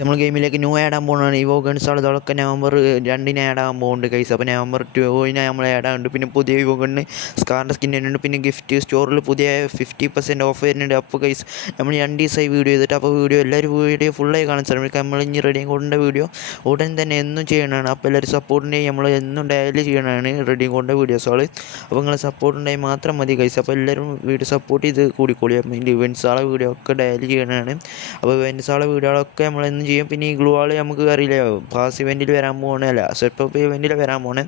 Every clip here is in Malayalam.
നമ്മൾ ഗെയിമിലേക്ക് ന്യൂ ആഡ് ആകാൻ പോകുന്നതാണ്. ഈ ഗൺസ് അതൊക്കെ നവംബർ 2-ന് ആഡ് ആകാൻ പോകുന്നുണ്ട് ഗൈസ്. അപ്പോൾ നവംബർ 2-ന് നമ്മൾ ആഡ് ആകുന്നുണ്ട്. പിന്നെ പുതിയ ഗണ്ണ് സ്കാറിൻ്റെ സ്കിൻ വരുന്നുണ്ട്. പിന്നെ ഗിഫ്റ്റ് സ്റ്റോറിൽ പുതിയ 50% ഓഫ് വരുന്നുണ്ട്. അപ്പോൾ ഗൈസ് നമ്മൾ 2 ദിവസമായി വീഡിയോ ചെയ്തിട്ട്, അപ്പോൾ എല്ലാവരും വീഡിയോ ഫുള്ളായി കാണാൻ ശ്രമിക്കുക. നമ്മൾ ഇനി റെഡിയും കോഡിൻ്റെ വീഡിയോ ഉടൻ തന്നെ എന്നും ചെയ്യണതാണ്. അപ്പോൾ എല്ലാവരും സപ്പോർട്ടിൻ്റെയും നമ്മൾ എന്നും ഡെയിലി ചെയ്യണതാണ് റെഡിയും കോഡിൻ്റെ വീഡിയോസുകൾ. അപ്പോൾ നിങ്ങൾ സപ്പോർട്ടുണ്ടെങ്കിൽ മാത്രം മതി ഗൈസ്. അപ്പോൾ എല്ലാവരും വീഡിയോ സപ്പോർട്ട് ചെയ്ത് കൂടിക്കോളി. അപ്പോൾ ഇതിൻ്റെ ഇവൻറ്റ്സുകളെ വീഡിയോ ഒക്കെ ഡെയിലി ചെയ്യണതാണ്. അപ്പോൾ ഇവൻറ്റ്സുകളെ വീഡിയോകളൊക്കെ നമ്മൾ എന്നും ചെയ്യും. പിന്നെ ഈ ഗ്ലൂ വാൾ നമുക്ക് അറിയില്ല, പാസ് ഇവൻറ്റിൽ വരാൻ പോകണല്ല, സ്റ്റെപ്പ് ഇവൻറ്റിൽ വരാൻ പോകണേ.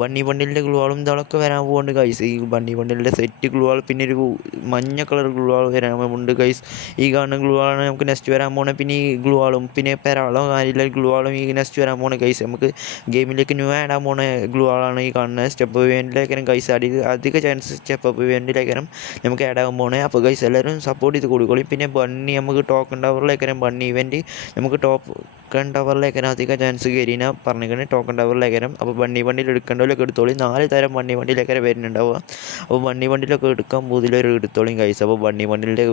ബണ്ണി ബണ്ടിലിൻ്റെ ഗ്ലൂ വാളും ഇതൊക്കെ വരാൻ പോകുന്നുണ്ട് ഗൈസ്. ഈ ബണ്ണി ബണ്ടിലിൻ്റെ സെറ്റ് ഗ്ലൂ വാൾ, പിന്നെ ഒരു മഞ്ഞ കളർ ഗ്ലൂ വാൾ വരാനുണ്ട് ഗൈസ്. ഈ കാണുന്ന ഗ്ലൂ വാളാണ് നമുക്ക് നെക്സ്റ്റ് വരാൻ പോകുന്നത്. പിന്നെ ഈ ഗ്ലൂ വാളും പിന്നെ പെരാളോ കാര്യമില്ല ഗ്ലൂ വാളും ഈ നെക്സ്റ്റ് വരാൻ പോകുന്നത് ഗൈസ്. നമുക്ക് ഗെയിമിലേക്ക് ന്യൂ ആഡ് ആകാൻ പോകുന്ന ഗ്ലൂ വാളാണ് ഈ കാണുന്നത്. സ്റ്റെപ്പ് ഇവൻറ്റിലേക്കാനും ഗൈസ് അധിക ചാൻസ് സ്റ്റെപ്പ് ഇവൻറ്റിലേക്കാനും നമുക്ക് ആഡ് ആകാൻ പോകുന്നത്. അപ്പോൾ ഗൈസ് എല്ലാവരും സപ്പോർട്ട് ചെയ്ത് കൂടിക്കോളി. പിന്നെ ബണ്ണി നമുക്ക് ടോക്കൺ ടവറിലേക്കാനും ബണ്ണി ഇവൻറ്റ് നമുക്ക് ടോക്കൺ ടവറിലേക്കാനും അധിക ചാൻസ് കയറിന പറഞ്ഞിരിക്കുന്നത് ടോക്കൺ ടവറിലേക്കാനും. അപ്പോൾ വണ്ടിയിൽ എടുക്കേണ്ടവരൊക്കെ എടുത്തോളി. 4 തരം വണ്ടിയിലേക്കാനും വരുന്നുണ്ടാവുക. അപ്പോൾ വണ്ടിയിലൊക്കെ എടുക്കാൻ പുതിയൊരു എടുത്തോളിയും ഗൈസ്. അപ്പോൾ വണ്ടിൻ്റെ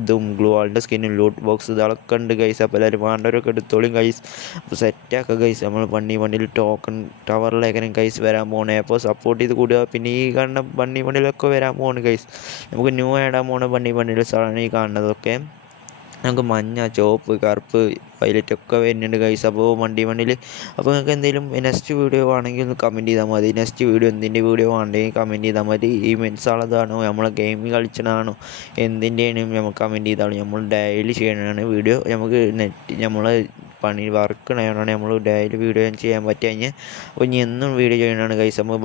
ഇതും ഗ്ലൂ വാളിൻ്റെ സ്കിന്നും ലൂട്ട് ബോക്സ് ഇതൊക്കെ ഉണ്ട് ഗൈസ്. അപ്പോൾ എല്ലാവരും വേണ്ടവരൊക്കെ എടുത്തോളിയും ഗൈസ്. അപ്പോൾ സെറ്റാക്കുക ഗൈസ്. നമ്മൾ വണ്ടിയിൽ ടോക്കൺ ടവറിലേക്കാനും ഗൈസ് വരാൻ പോകണേ. അപ്പോൾ സപ്പോർട്ട് ചെയ്ത് കൂടുക. പിന്നെ ഈ കാണുന്ന വണ്ടിയിലൊക്കെ വരാൻ പോകണം ഗൈസ്. നമുക്ക് ന്യൂ ആയിടാൻ പോകണ വണ്ടിയിൽ സാധനം ഈ കാണുന്നതൊക്കെ നമുക്ക് മഞ്ഞ, ചുവപ്പ്, കറുപ്പ്, വയലറ്റ് ഒക്കെ വരുന്നുണ്ട് ഗൈസ്. അപ്പോൾ വണ്ടിയിൽ അപ്പോൾ നിങ്ങൾക്ക് എന്തെങ്കിലും നെക്സ്റ്റ് വീഡിയോ ആണെങ്കിൽ ഒന്ന് കമൻറ്റ് ചെയ്താൽ മതി. നെക്സ്റ്റ് വീഡിയോ എന്തിൻ്റെ വീഡിയോ ആണെങ്കിൽ കമൻറ്റ് ചെയ്താൽ മതി. ഈ മെൻസാളതാണോ, നമ്മളെ ഗെയിം കളിച്ചതാണോ, എന്തിൻ്റെയാണ് നമുക്ക് കമൻറ്റ് ചെയ്താലും നമ്മൾ ഡെയിലി ചെയ്യണതാണ് വീഡിയോ. നമുക്ക് നമ്മളെ പണി വർക്ക് ഉണ്ടായതുകൊണ്ടാണ് നമ്മൾ ഡെയിലി വീഡിയോ ചെയ്യാൻ പറ്റിക്കഴിഞ്ഞാൽ. അപ്പോൾ ഇനി എന്നും വീഡിയോ ചെയ്യണതാണ് ഗൈസ്. നമ്മൾ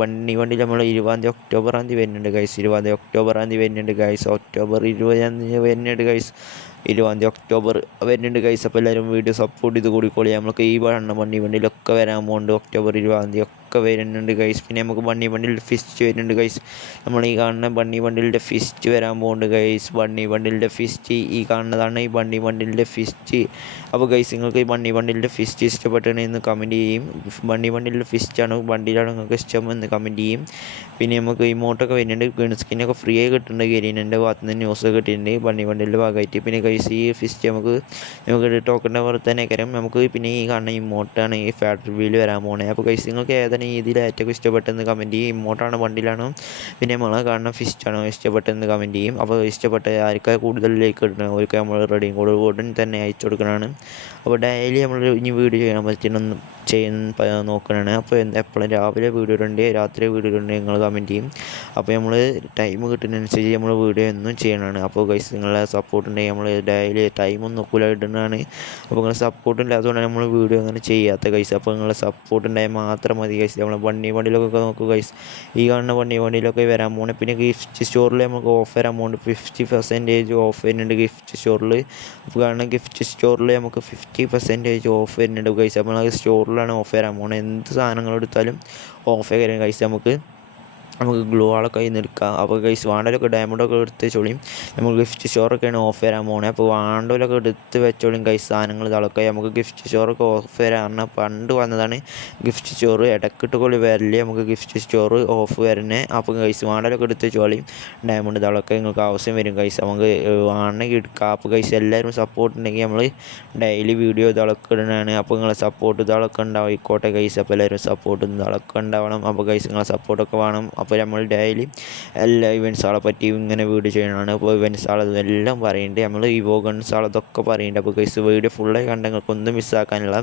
വണ്ടിയിൽ നമ്മൾ 20 ഒക്ടോബർ വരുന്നുണ്ട് ഗൈസ്. 20 ഒക്ടോബർ വരുന്നുണ്ട് ഗൈസ്. ഒക്ടോബർ 20 വരുന്നുണ്ട് ഗൈസ്. 20 ഒക്ടോബർ വരുന്നുണ്ട് ഗൈസ്. അപ്പോൾ എല്ലാവരും വീഡിയോ സപ്പോർട്ട് ചെയ്ത് കൂടിക്കോളി. നമുക്ക് ഈ വണ്ടിയിലൊക്കെ വരാൻ പോകുന്നുണ്ട്. ഒക്ടോബർ 20 ഒക്കെ വരുന്നുണ്ട് ഗൈസ്. പിന്നെ നമുക്ക് വണ്ടിയിൽ ഫിസ്റ്റ് വരുന്നുണ്ട് ഗൈസ്. നമ്മൾ ഈ കാണുന്ന വണ്ടിയിലെ ഫിസ്റ്റ് വരാൻ പോകുന്നുണ്ട് ഗൈസ്. വണ്ടിയിലെ ഫിസ്റ്റ് ഈ കാണുന്നതാണ് ഈ വണ്ടിയിലെ ഫിസ്റ്റ്. അപ്പോൾ ഗൈസ് നിങ്ങൾക്ക് ഈ വണ്ടിയിലെ ഫിസ്റ്റ് ഇഷ്ടപ്പെട്ടാണെന്ന് കമൻറ്റ് ചെയ്യും. വണ്ടിയിലെ ഫിസ്റ്റാണ് വണ്ടിയിലാണ് നിങ്ങൾക്ക് ഇഷ്ടം എന്ന് കമൻറ്റ് ചെയ്യും. പിന്നെ നമുക്ക് ഇമോട്ടൊക്കെ വരുന്നുണ്ട്. ഗൺ സ്കിന്നൊക്കെ ഫ്രീ ആയി കിട്ടുന്നുണ്ട്. ഗരീനൻ്റെ ഭാഗത്ത് നിന്ന് ന്യൂസ് കിട്ടിയിട്ടുണ്ട് വണ്ടിയുടെ ഭാഗമായിട്ട്. പിന്നെ ഗൈസ് ഈ ഫിസ്റ്റ് നമുക്ക് ടോക്കണിൻ്റെ പുറത്ത് തന്നെ കയറും. നമുക്ക് പിന്നെ ഈ കാണുന്ന ഇമോട്ടാണ് ഈ ഫാക്ടറി വീൽ വരാൻ പോകുന്നത്. അപ്പോൾ ഗൈസ് നിങ്ങൾക്ക് ഏതാണ് ഇതിൽ ഏറ്റവും ഇഷ്ടപ്പെട്ടെന്ന് കമൻറ്റ് ചെയ്യും. ഇമോട്ടാണ് വണ്ടിയിലാണോ പിന്നെ നമ്മൾ കാണുന്ന ഫിസ്റ്റാണോ ഇഷ്ടപ്പെട്ടെന്ന് കമൻറ്റ് ചെയ്യും. അപ്പോൾ ഇഷ്ടപ്പെട്ട ആർക്കാണ് കൂടുതൽ ലൈക്ക് കിട്ടണം അവർക്ക് നമ്മൾ റെഡിയും കോഡ് ഉടൻ തന്നെ അയച്ചു കൊടുക്കണതാണ്. അപ്പോൾ ഡെയിലി നമ്മൾ ഇനി വീഡിയോ ചെയ്യാൻ പറ്റുന്ന നോക്കണതാണ്. അപ്പോൾ എപ്പോഴും രാവിലെ വീഡിയോ ഇടേണ്ടി രാത്രി വീഡിയോ ഇടേണ്ടി നിങ്ങൾ കമൻറ്റ് ചെയ്യും. അപ്പോൾ നമ്മൾ ടൈം കിട്ടുന്നതിനനുസരിച്ച് നമ്മൾ വീഡിയോ എന്നും ചെയ്യണതാണ്. അപ്പോൾ ഗൈസ് നിങ്ങളെ സപ്പോർട്ട് ഉണ്ടെങ്കിൽ നമ്മൾ ഡെയിലി ടൈമൊന്നും നോക്കില്ല ഇടുന്നതാണ്. അപ്പോൾ നിങ്ങളെ സപ്പോർട്ട് ഇല്ലാത്തതുകൊണ്ടാണ് നമ്മൾ വീഡിയോ അങ്ങനെ ചെയ്യാത്ത ഗൈസ്. അപ്പോൾ നിങ്ങളെ സപ്പോർട്ട് ഉണ്ടായാൽ മാത്രം മതി ഗൈസ്. നമ്മൾ വണ്ടിയിലൊക്കെ നോക്കുക ഗൈസ്. ഈ കാണുന്ന വണ്ടിയിലൊക്കെ വരാൻ പോകുന്നത്. പിന്നെ ഗിഫ്റ്റ് സ്റ്റോറിൽ നമുക്ക് ഓഫ് വരാൻ പോകുന്നുണ്ട്. 50% ഓഫ് വരുന്നുണ്ട് ഗിഫ്റ്റ് സ്റ്റോറിൽ. അപ്പോൾ കാണുന്ന ഗിഫ്റ്റ് സ്റ്റോറിൽ നമുക്ക് 50% ഓഫ് വരുന്നുണ്ട് ഗൈസ്. അപ്പോൾ നമ്മൾ സ്റ്റോറിലാണ് ഓഫ് വരാൻ പോകുന്നത്. എന്ത് സാധനങ്ങൾ എടുത്താലും ഓഫ് വരാൻ ഗൈസ്. നമുക്ക് ഗ്ലൂ വാളൊക്കെ കയ്യിൽ നിന്ന് എടുക്കാം. അപ്പോൾ ഗൈസ് വാണ്ടലൊക്കെ ഡയമണ്ടൊക്കെ എടുത്ത് വെച്ചോളിയും. നമുക്ക് ഗിഫ്റ്റ് സ്റ്റോറൊക്കെയാണ് ഓഫ് വരാൻ പോകുന്നത്. അപ്പോൾ വാണ്ടലൊക്കെ എടുത്ത് വെച്ചോളിയും ഗൈസ്. സാധനങ്ങൾ ഇതൊക്കെ നമുക്ക് ഗിഫ്റ്റ് സ്റ്റോറൊക്കെ ഓഫ് വരാൻ പറഞ്ഞാൽ പണ്ട് വന്നതാണ് ഗിഫ്റ്റ് സ്റ്റോർ. ഇടക്കിട്ട് കൊള്ളി വരല്ലേ നമുക്ക് ഗിഫ്റ്റ് സ്റ്റോർ ഓഫ് വരുന്നത്. അപ്പോൾ ഗൈസ് വാണ്ടലൊക്കെ എടുത്ത് വെച്ചോളിയും. ഡയമണ്ട് ഇതൊക്കെ നിങ്ങൾക്ക് ആവശ്യം വരും ഗൈസ്. നമുക്ക് വാണെങ്കിൽ എടുക്കാം. അപ്പോൾ ഗൈസ് എല്ലാവരും സപ്പോർട്ട് ഉണ്ടെങ്കിൽ നമ്മൾ ഡെയിലി വീഡിയോ ഇതൊക്കെ ഇടുന്നതാണ്. അപ്പോൾ നിങ്ങളെ സപ്പോർട്ട് ഇതൊക്കെ ഉണ്ടായിക്കോട്ടെ ഗൈസ്. അപ്പോൾ എല്ലാവരും സപ്പോർട്ട് ഇതൊക്കെ ഉണ്ടാവണം. അപ്പോൾ ഗൈസ് നിങ്ങളെ സപ്പോർട്ടൊക്കെ വേണം. അപ്പോൾ നമ്മൾ ഡെയിലി എല്ലാ ഇവൻറ്റ്സുകളെ പറ്റി ഇങ്ങനെ വീഡിയോ ചെയ്യണതാണ്. അപ്പോൾ ഇവൻറ്റ്സുകളെല്ലാം പറയുന്നുണ്ട്. നമ്മൾ ഗൺസുകളതൊക്കെ പറയുന്നുണ്ട്. അപ്പോൾ ഗൈസ് വീഡിയോ ഫുള്ളായി കണ്ട് നിങ്ങൾക്കൊന്നും മിസ്സാക്കാനുള്ള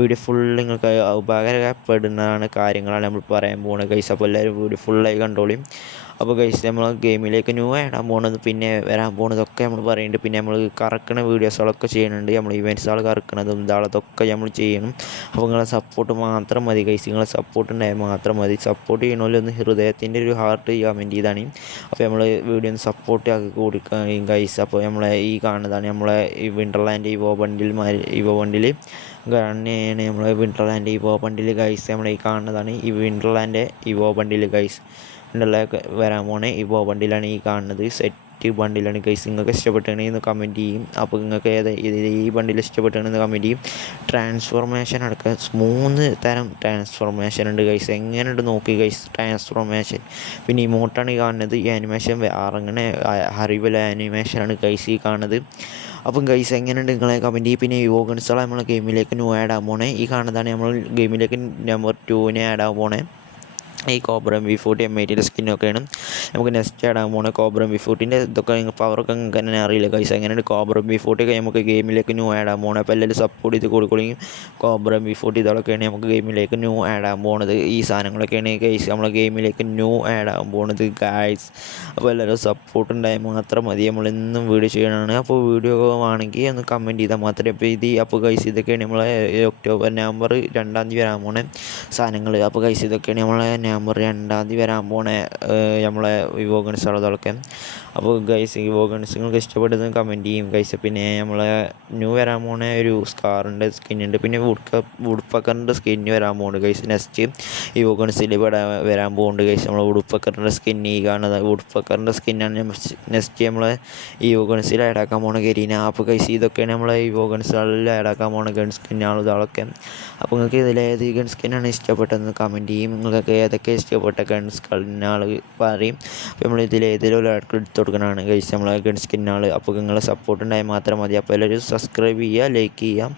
വീഡിയോ ഫുൾ നിങ്ങൾക്ക് ഉപകാരപ്പെടുന്നതാണ് കാര്യങ്ങളാണ് നമ്മൾ പറയാൻ പോകുന്നത് ഗൈസ്. അപ്പോൾ എല്ലാവരും വീഡിയോ ഫുള്ളായി കണ്ടോളിയും. അപ്പോൾ ഗൈസ് നമ്മൾ ഗെയിമിലേക്ക് ന്യൂ ആയിടാൻ പോകുന്നത് പിന്നെ വരാൻ പോകുന്നതൊക്കെ നമ്മൾ പറയുന്നുണ്ട്. പിന്നെ നമ്മൾ കറക്കണ വീഡിയോസുകളൊക്കെ ചെയ്യുന്നുണ്ട്. നമ്മൾ ഇവൻറ്റ്സുകൾ കറക്കണതും ഇതാളതൊക്കെ നമ്മൾ ചെയ്യണം. അപ്പോൾ നിങ്ങളെ സപ്പോർട്ട് മാത്രം മതി ഗൈസ്. നിങ്ങളെ സപ്പോർട്ട് ഉണ്ടായാൽ മാത്രം മതി. സപ്പോർട്ട് ചെയ്യണമല്ലോ ഹൃദയത്തിൻ്റെ ഒരു ഹാർട്ട് കമൻറ്റ് ചെയ്താണ്. അപ്പോൾ നമ്മൾ വീഡിയോ ഒന്ന് സപ്പോർട്ട് ആക്കി കൊടുക്കുകയും ഗൈസ്. അപ്പോൾ നമ്മളെ ഈ കാണുന്നതാണ് നമ്മളെ ഈ വിൻ്റർലാൻഡ് ഇവോ ബണ്ടിൽ കാണുന്നതാണ് നമ്മളെ വിൻ്റർലാൻഡ് ഇവോ ബണ്ടിൽ ഗൈസ്. നമ്മളെ ഈ കാണുന്നതാണ് ഈ വിൻ്റർലാൻഡ് ഇവോ ബണ്ടിൽ ഗൈസ്. വരാൻ പോണേ ഇവോ ബണ്ടിലാണ് ഈ കാണുന്നത്. സെറ്റ് ബണ്ടിലാണ് ഗൈസ്. നിങ്ങൾക്ക് ഇഷ്ടപ്പെട്ടാണെങ്കിൽ കമൻറ്റ് ചെയ്യും. അപ്പോൾ നിങ്ങൾക്ക് ഈ ബണ്ടിൽ ഇഷ്ടപ്പെട്ടാണെന്ന് കമൻറ്റ് ചെയ്യും. ട്രാൻസ്ഫോർമേഷൻ അടക്കം 3 തരം ട്രാൻസ്ഫോർമേഷൻ ഉണ്ട് ഗൈസ്. എങ്ങനെയുണ്ട് നോക്കി ഗൈസ് ട്രാൻസ്ഫോർമേഷൻ. പിന്നെ ഇമോട്ടാണ് ഈ കാണുന്നത്. ഈ ആനിമേഷൻ ഇറങ്ങണ ഹറിബൽ ആനിമേഷനാണ് ഗൈസ് ഈ കാണുന്നത്. അപ്പം ഗൈസ് എങ്ങനെയുണ്ട് നിങ്ങളെ കമൻറ്റ് ചെയ്യും. പിന്നെ യുവോ ഗൺസുകൾ നമ്മളെ ഗെയിമിലേക്ക് ന്യൂ ആഡ് ആകാൻ പോണേ. ഈ കാണുന്നതാണ് നമ്മൾ ഗെയിമിലേക്ക് നമ്പർ 2 ആഡ് ആകാൻ പോണേ. ഈ കോബ്ര M40 M80 സ്കിന്നൊക്കെയാണ് നമുക്ക് നെക്സ്റ്റ് ആഡ് ആകാൻ പോകുന്നത്. കോബ്ര M40 ഇതൊക്കെ പവറൊക്കെ നിങ്ങൾക്ക് തന്നെ അറിയില്ല ഗൈസ്. എങ്ങനെയാണ് കോബ്ര M40 ഒക്കെ നമുക്ക് ഗെയിമിലേക്ക് ന്യൂ ആഡ് ആകാൻ പോകുന്നത്. അപ്പോൾ എല്ലാവരും സപ്പോർട്ട് ചെയ്ത് കൊടുക്കുകയും കോബ്ര M40 ഇതൊക്കെയാണ് നമുക്ക് ഗെയിമിലേക്ക് ന്യൂ ആഡ് ആകാൻ പോകുന്നത്. ഈ സാധനങ്ങളൊക്കെയാണ് ഗൈസ് നമ്മളെ ഗെയിമിലേക്ക് ന്യൂ ആഡ് ആകാൻ പോകുന്നത് ഗൈസ്. അപ്പോൾ എല്ലാവരും സപ്പോർട്ട് ഉണ്ടായാൽ മാത്രം മതി. നമ്മളെന്നും വീഡിയോ ചെയ്യണതാണ്. അപ്പോൾ വീഡിയോ ആണെങ്കിൽ ഒന്ന് കമൻറ്റ് ചെയ്താൽ മാത്രമേ. അപ്പോൾ ഗൈസ് ഇതൊക്കെയാണ് നമ്മളെ നവംബർ 2 വരാൻ പോണേ സാധനങ്ങൾ. അപ്പോൾ ഗൈസ് ഇതൊക്കെയാണ് നമ്മളെ നവംബർ 2 വരാൻ പോണേ നമ്മളെ വിവോ ഗൺസുകളൊക്കെ. അപ്പോൾ ഗൈസ് വിവോ ഗൺസ് നിങ്ങൾക്ക് ഇഷ്ടപ്പെട്ടത് കമൻറ്റ് ചെയ്യും ഗൈസ്. പിന്നെ നമ്മളെ ന്യൂ വരാൻ പോണേ ഒരു സ്കാറിൻ്റെ സ്കിന്നുണ്ട്. പിന്നെ വുഡ്പക്കറിൻ്റെ സ്കിന്ന് വരാൻ പോകുന്നുണ്ട് ഗൈസ്. നെക്സ്റ്റ് വിവോ ഗൺസിൽ വരാൻ പോകുന്നുണ്ട് ഗൈസ്. നമ്മളെ വുഡ്പക്കറിൻ്റെ സ്കിന്ന് ഈ കാണുന്നത് വുഡ്പക്കറിൻ്റെ സ്കിന്നാണ് നെക്സ്റ്റ് നമ്മളെ വിവോ ഗൺസിൽ ആഡാക്കാൻ പോണ ഗരീന. അപ്പോൾ ഗൈസ് ഇതൊക്കെയാണ് നമ്മളെ വിവോ ഗൺസുകളിൽ ആഡാക്കാൻ പോണ ഗൺ സ്കിന്നാണ് ഇതൊക്കെ. അപ്പോൾ നിങ്ങൾക്ക് ഇതിലേത് ഗൺ സ്കിന്നാണ് ഇഷ്ടപ്പെട്ടതെന്ന് കമൻറ്റ് ചെയ്യും. നിങ്ങൾക്കൊക്കെ ഏതൊക്കെ ഇഷ്ടപ്പെട്ട ഗൺ സ്കിന്നാൾ പറയും. അപ്പോൾ നമ്മൾ ഇതിലേതെങ്കിലും ഒരാൾക്ക് എടുത്ത് കൊടുക്കണതാണ് ഗൈസ് നമ്മളെ ഗൺ സ്കിന്നാൾ. അപ്പോൾ നിങ്ങളെ സപ്പോർട്ട് ഉണ്ടായാൽ മാത്രം മതി. അപ്പോൾ എല്ലാവരും സബ്സ്ക്രൈബ് ചെയ്യുക, ലൈക്ക് ചെയ്യുക.